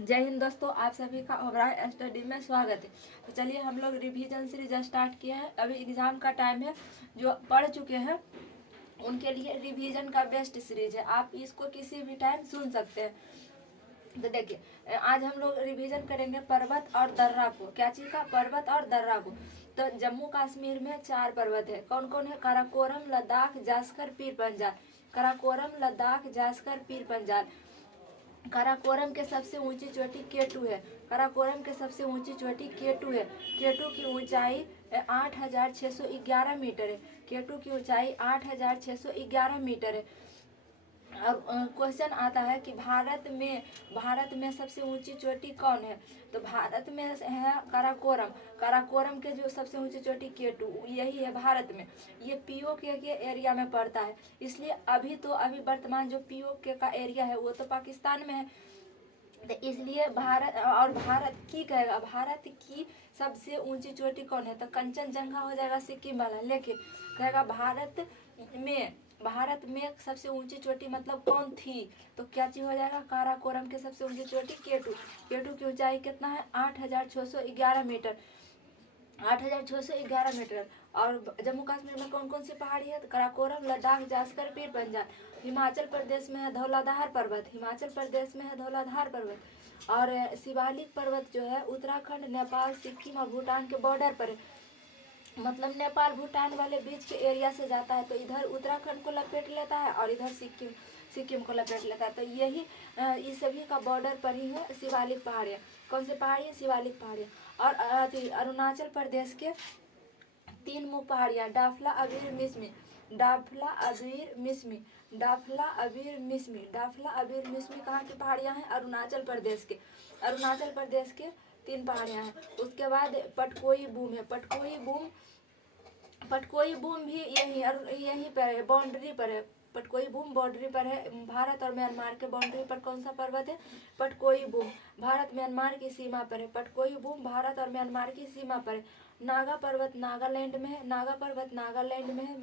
जय हिंद दोस्तों, आप सभी का ओवरऑल स्टडी में स्वागत है। तो चलिए हम लोग रिवीजन सीरीज स्टार्ट किए हैं। अभी एग्जाम का टाइम है, जो पढ़ चुके हैं उनके लिए रिवीजन का बेस्ट सीरीज है। आप इसको किसी भी टाइम सुन सकते हैं। तो देखिए, आज हम लोग रिवीजन करेंगे पर्वत और दर्रा को। क्या चीज़ का? पर्वत और दर्रा को। तो जम्मू कश्मीर में 4 पर्वत है। कौन कौन है? काराकोरम, लद्दाख, जास्कर, पीर पंजाल। काराकोरम, लद्दाख, जास्कर, पीर पंजाल। काराकोरम के सबसे ऊंची चोटी केटू है। काराकोरम के सबसे ऊंची चोटी केटू है। केटू की ऊंचाई 8,611 मीटर है। केटू की ऊंचाई 8,611 मीटर है। अब क्वेश्चन आता है कि भारत में सबसे ऊंची चोटी कौन है? तो भारत में है काराकोरम। काराकोरम के जो सबसे ऊंची चोटी केटू, यही है भारत में। ये पीओके के एरिया में पड़ता है, इसलिए अभी वर्तमान जो पीओके का एरिया है वो तो पाकिस्तान में है। तो इसलिए भारत की कहेगा, भारत की सबसे ऊंची चोटी कौन है? तो कंचनजंगा हो जाएगा सिक्किम वाला। लेकिन कहेगा भारत में सबसे ऊंची चोटी मतलब कौन थी? तो क्या चीज हो जाएगा? काराकोरम के सबसे ऊंची चोटी केटू। केटू की ऊंचाई कितना है? 8,611 मीटर। 8,611 मीटर। और जम्मू कश्मीर में कौन कौन सी पहाड़ी है? तो काराकोरम, लद्दाख, जास्कर, पीर पंजाल। हिमाचल प्रदेश में है धौलाधार पर्वत। हिमाचल प्रदेश में है धौलाधार पर्वत। और शिवालिक पर्वत जो है उत्तराखंड, नेपाल, सिक्किम और भूटान के बॉर्डर पर है। मतलब नेपाल भूटान वाले बीच के एरिया से जाता है, तो इधर उत्तराखंड को लपेट लेता है और इधर सिक्किम को लपेट लेता है। तो यही इस सभी का बॉर्डर पर ही है शिवालिक पहाड़ियाँ। कौन सी पहाड़ी है? शिवालिक पहाड़ियाँ। और अरुणाचल प्रदेश के 3 मुख्य पहाड़ियाँ, डाफला, अबीर, मिसमी। डाफला, अबीर, मिसमी। डाफला, अबीर, मिसमी। डाफला, अबीर, मिसमी कहाँ की पहाड़ियाँ हैं? अरुणाचल प्रदेश के। अरुणाचल प्रदेश के 3 पहाड़ियाँ हैं। उसके बाद पटकोई बूम है। पटकोई बूम भी यहीं पर है, बाउंड्री पर है। पटकोई बूम बाउंड्री पर है। भारत और म्यांमार के बाउंड्री पर कौन सा पर्वत है? पटकोई बूम। भारत म्यांमार की सीमा पर है। पटकोई बूम भारत और म्यांमार की सीमा पर है। नागा पर्वत नागालैंड में है। नागा पर्वत नागालैंड में है।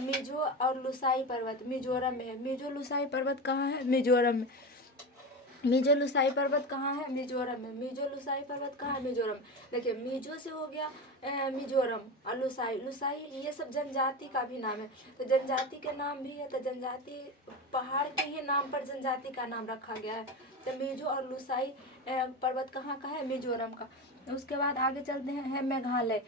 मिजो और लुसाई पर्वत मिजोरम में है। मिजो लुसाई पर्वत कहाँ है? मिजोरम में। मिजो लुसाई पर्वत कहाँ है? मिजोरम में। मिजो लुसाई पर्वत कहाँ है? मिजोरम। देखिए, मिजो से हो गया मिजोरम, और लुसाई ये सब जनजाति का भी नाम है। तो जनजाति के नाम भी है, तो जनजाति पहाड़ के ही नाम पर जनजाति का नाम रखा गया है। तो मिजो और लुसाई पर्वत कहाँ का है? मिजोरम का। उसके बाद आगे चलते हैं मेघालय।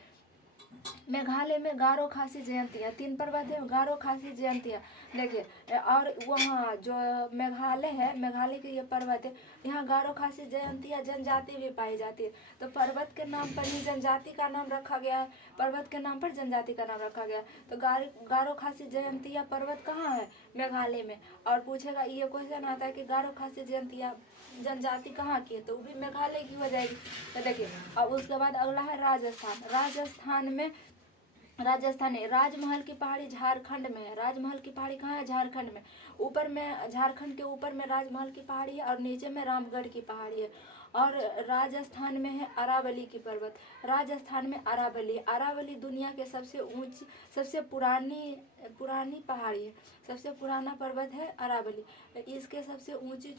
मेघालय में गारो खासी जयंतियाँ 3 पर्वत है। गारो खासी जयंतियाँ देखिए, और वहाँ जो मेघालय है, मेघालय के ये पर्वत है, यहाँ गारो खासी जयंतियाँ जनजाति भी पाई जाती है। तो पर्वत के नाम पर ही जनजाति का नाम रखा गया है। पर्वत के नाम पर जनजाति का नाम रखा गया। तो गारो खासी जयंतियाँ पर्वत कहाँ है? मेघालय में। और पूछेगा, ये क्वेश्चन आता है कि गारो खासी जयंतियाँ जनजाति कहाँ की है? तो वो भी मेघालय की हो जाएगी। तो देखिए, अब उसके बाद अगला है राजस्थानी राजमहल की पहाड़ी झारखंड में है। राजमहल की पहाड़ी कहाँ है? झारखंड में। ऊपर में झारखंड के ऊपर में राजमहल की पहाड़ी है और नीचे में रामगढ़ की पहाड़ी है। और राजस्थान में है अरावली की पर्वत। राजस्थान में अरावली दुनिया के सबसे पुरानी पहाड़ी है। सबसे पुराना पर्वत है अरावली। इसके सबसे ऊंची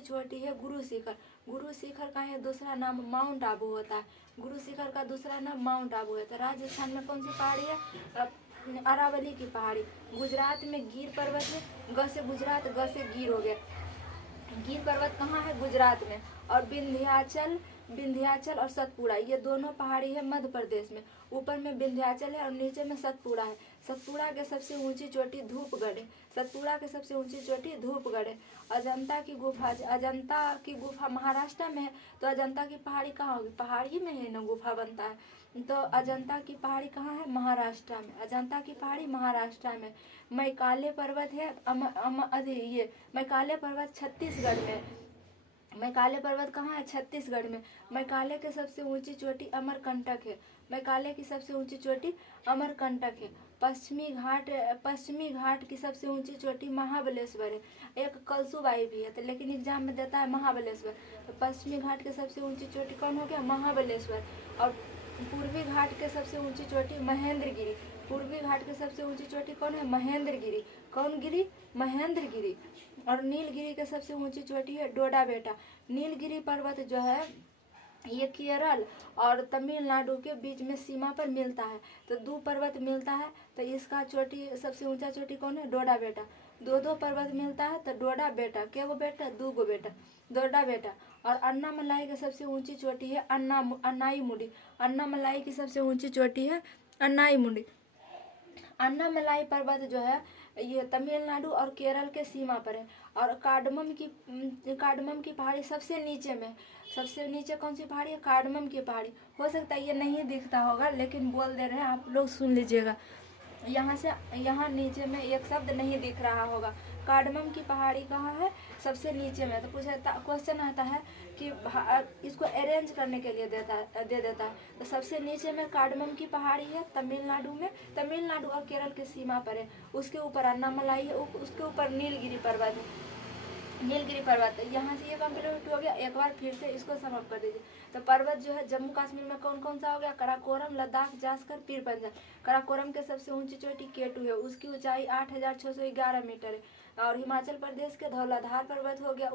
चोटी है गुरु शिखर। गुरु शिखर का दूसरा नाम माउंट आबू होता है। गुरु शिखर का दूसरा नाम माउंट आबू है। तो राजस्थान में कौन सी पहाड़ी है? अरावली की पहाड़ी। गुजरात में गिर पर्वत है। ग से गुजरात, ग से गिर हो गया। गिर पर्वत कहाँ है? गुजरात में। और विंध्याचल और सतपुड़ा, ये दोनों पहाड़ी है मध्य प्रदेश में। ऊपर में विंध्याचल है और नीचे में सतपुड़ा है। सतपुड़ा के सबसे ऊंची चोटी धूपगढ़ है। सतपुड़ा के सबसे ऊंची चोटी धूपगढ़ है। अजंता की गुफा महाराष्ट्र में है। तो अजंता की पहाड़ी कहाँ होगी? पहाड़ी में ही ना गुफा बनता है। तो अजंता की पहाड़ी कहाँ है? महाराष्ट्र में। अजंता की पहाड़ी महाराष्ट्र में। मैकाले पर्वत है मैकाले पर्वत छत्तीसगढ़ में। मैकाले पर्वत कहाँ है? छत्तीसगढ़ में। मैकाले के सबसे ऊंची चोटी अमरकंटक है। मैकाले की सबसे ऊंची चोटी अमरकंटक है। पश्चिमी घाट की सबसे ऊंची चोटी महाबलेश्वर है। एक कलसुबाई भी है, तो लेकिन एग्जाम में देता है महाबलेश्वर। तो पश्चिमी घाट के सबसे ऊंची चोटी कौन हो गया? महाबलेश्वर। और पूर्वी घाट के सबसे ऊंची चोटी महेंद्रगिरी। पूर्वी घाट के सबसे ऊंची चोटी कौन है? महेंद्रगिरी। कौन गिरी? महेंद्रगिरी। और नीलगिरी की सबसे ऊंची चोटी है डोडा बेटा। नीलगिरी पर्वत जो है ये केरल और तमिलनाडु के बीच में सीमा पर मिलता है। तो दो पर्वत मिलता है तो इसका चोटी सबसे ऊंचा चोटी कौन है? डोडा बेटा। दो पर्वत मिलता है तो डोडा बेटा। क्या गो बेटा? दो गो बेटा, डोडा बेटा। और अन्नामलाई की सबसे ऊंची चोटी है अन्नाईमुडी। अन्नामलाई की सबसे ऊंची चोटी है अन्नाईमुडी। अन्नामलाई पर्वत जो है ये तमिलनाडु और केरल के सीमा पर है। और कार्डमम की पहाड़ी सबसे नीचे में। सबसे नीचे कौन सी पहाड़ी है? कार्डमम की पहाड़ी। हो सकता है ये नहीं दिखता होगा लेकिन बोल दे रहे हैं, आप लोग सुन लीजिएगा। यहाँ से यहाँ नीचे में एक शब्द नहीं दिख रहा होगा। कार्डमम की पहाड़ी कहाँ है? सबसे नीचे में। तो क्वेश्चन आता है कि इसको अरेंज करने के लिए दे देता है। तो सबसे नीचे में कार्डमम की पहाड़ी है तमिलनाडु में। तमिलनाडु और केरल के सीमा पर है। उसके ऊपर अन्नामलाई है, उसके ऊपर नीलगिरी पर्वत है। नीलगिरी पर्वत यहाँ से ये कंप्लीट हो गया। एक बार फिर से इसको समअप कर दीजिए। तो पर्वत जो है जम्मू कश्मीर में कौन कौन सा हो गया? कराकोरम, लद्दाख, जास्कर, पीर पंजाल। कराकोरम के सबसे ऊंची चोटी K2 है, उसकी ऊंचाई 8611 मीटर है। और हिमाचल प्रदेश के धौलाधार पर्वत हो गया।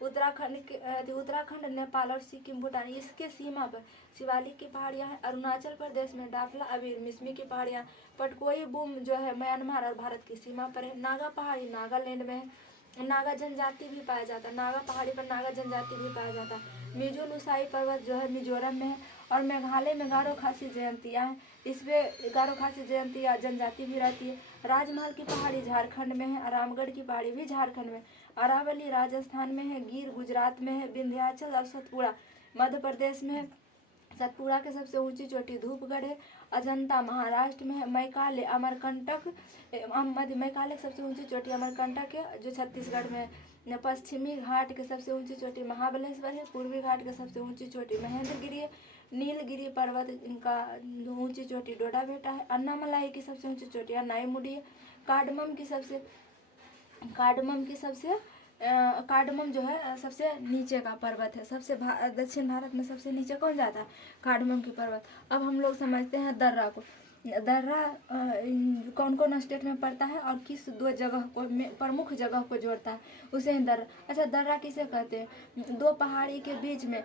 उत्तराखंड, नेपाल और सिक्किम, भूटान इसके सीमा पर शिवालिक की पहाड़ियाँ हैं। अरुणाचल प्रदेश में डाफला, अबीर, मिसमी की पहाड़ियाँ। पटकोई बूम जो है म्यांमार और भारत की सीमा पर है। नागा पहाड़ी नागालैंड में है। नागा जनजाति भी पाया जाता है। नागा पहाड़ी पर नागा जनजाति भी पाया जाता है। मिजो लुसाई पर्वत जो है मिजोरम में है। और मेघालय में गारो खासी जयंतियाँ हैं। इसमें गारो खासी जयंतिया जनजाति भी रहती है। राजमहल की पहाड़ी झारखंड में है। रामगढ़ की पहाड़ी भी झारखंड में। अरावली राजस्थान में है। गिर गुजरात में है। विंध्याचल और सतपुड़ा मध्य प्रदेश में है। सतपुड़ा के सबसे ऊंची चोटी धूपगढ़ है। अजंता महाराष्ट्र में है। मैकाले अमरकंटक मैकाले की सबसे ऊंची चोटी अमरकंटक है जो छत्तीसगढ़ में है। पश्चिमी घाट के सबसे ऊंची चोटी महाबलेश्वर है। पूर्वी घाट के सबसे ऊंची चोटी महेंद्रगिरी है। नीलगिरी पर्वत इनका ऊंची चोटी डोडा बेटा है। अन्नामलाई की सबसे ऊंची चोटी अन्नाईमुडी है। कार्डमम कार्डमम जो है सबसे नीचे का पर्वत है। दक्षिण भारत में सबसे नीचे कौन जाता है? कार्डमम की पर्वत। अब हम लोग समझते हैं दर्रा को। दर्रा कौन कौन स्टेट में पड़ता है और किस दो जगह को प्रमुख जगह को जोड़ता है, उसे ही दर्रा। अच्छा, दर्रा किसे कहते हैं? दो पहाड़ी के बीच में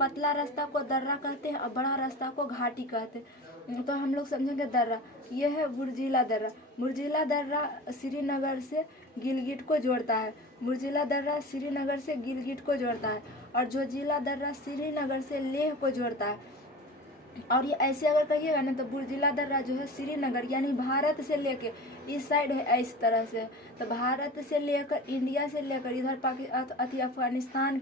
पतला रास्ता को दर्रा कहते हैं और बड़ा रास्ता को घाटी कहते हैं। तो हम लोग समझेंगे दर्रा। यह है बुर्जिला दर्रा। बुर्जिला दर्रा श्रीनगर से गिलगिट को जोड़ता है। बुर्जिला दर्रा श्रीनगर से गिलगिट को जोड़ता है। और जोजिला दर्रा श्रीनगर से लेह को जोड़ता है। और ये ऐसे अगर कहिएगा ना तो बुर्जिला दर्रा जो है श्रीनगर यानी भारत से लेके इस साइड है इस तरह से। तो भारत से लेकर इंडिया से लेकर इधर अफगानिस्तान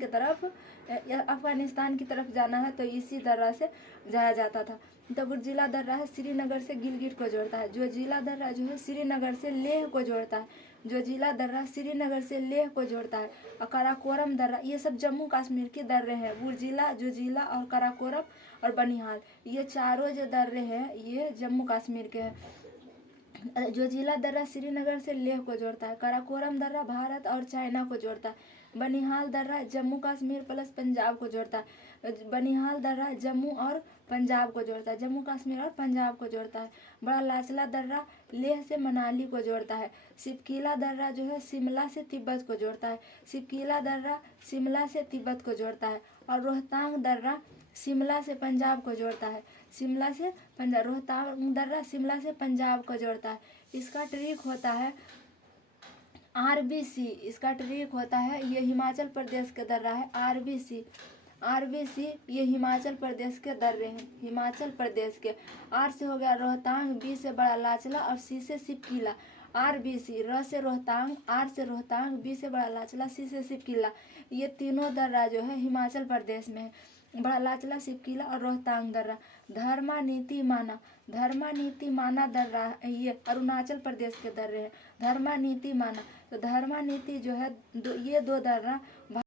की तरफ जाना है तो इसी दर्रा से जाया जाता था। तो बुर्जिला दर्रा है श्रीनगर से गिलगिट को जोड़ता है। जोजिला दर्रा जो है श्रीनगर से लेह को जोड़ता है। जोजिला दर्रा श्रीनगर से लेह को जोड़ता है। और काराकोरम दर्रा ये सब जम्मू कश्मीर के दर्रे हैं। बुर्जिला, जोजिला और काराकोरम और बनिहाल ये चारों जो दर्रे हैं ये जम्मू कश्मीर के हैं। जोजिला दर्रा श्रीनगर से लेह को जोड़ता है। काराकोरम दर्रा भारत और चाइना को जोड़ता है। बनिहाल दर्रा जम्मू कश्मीर प्लस पंजाब को जोड़ता है। बनिहाल दर्रा जम्मू और पंजाब को जोड़ता है। जम्मू कश्मीर और पंजाब को जोड़ता है। बड़ा लाचला दर्रा लेह से मनाली को जोड़ता है। सिपकीला दर्रा जो है शिमला से तिब्बत को जोड़ता है। सिपकीला दर्रा शिमला से तिब्बत को जोड़ता है। और रोहतांग दर्रा शिमला से पंजाब को जोड़ता है। रोहतांग दर्रा शिमला से पंजाब को जोड़ता है। इसका ट्रिक होता है RBC। इसका ट्रिक होता है ये हिमाचल प्रदेश के दर्रा है RBC ये हिमाचल प्रदेश के दर्रे हैं। हिमाचल प्रदेश के R से हो गया रोहतांग, B से बड़ा लाचला और C से सिपकीला। RBC र से रोहतांग, R से रोहतांग, B से बड़ा लाचला, C से सिपकीला। ये तीनों दर्रा जो है हिमाचल प्रदेश में है। बड़ा लाचला, सिपकीला और रोहतांग दर्रा। धर्मानीति माना दर्रा ये अरुणाचल प्रदेश के दर्रे हैं। धर्मानीति माना तो धर्मानीति जो है ये दो दर्रा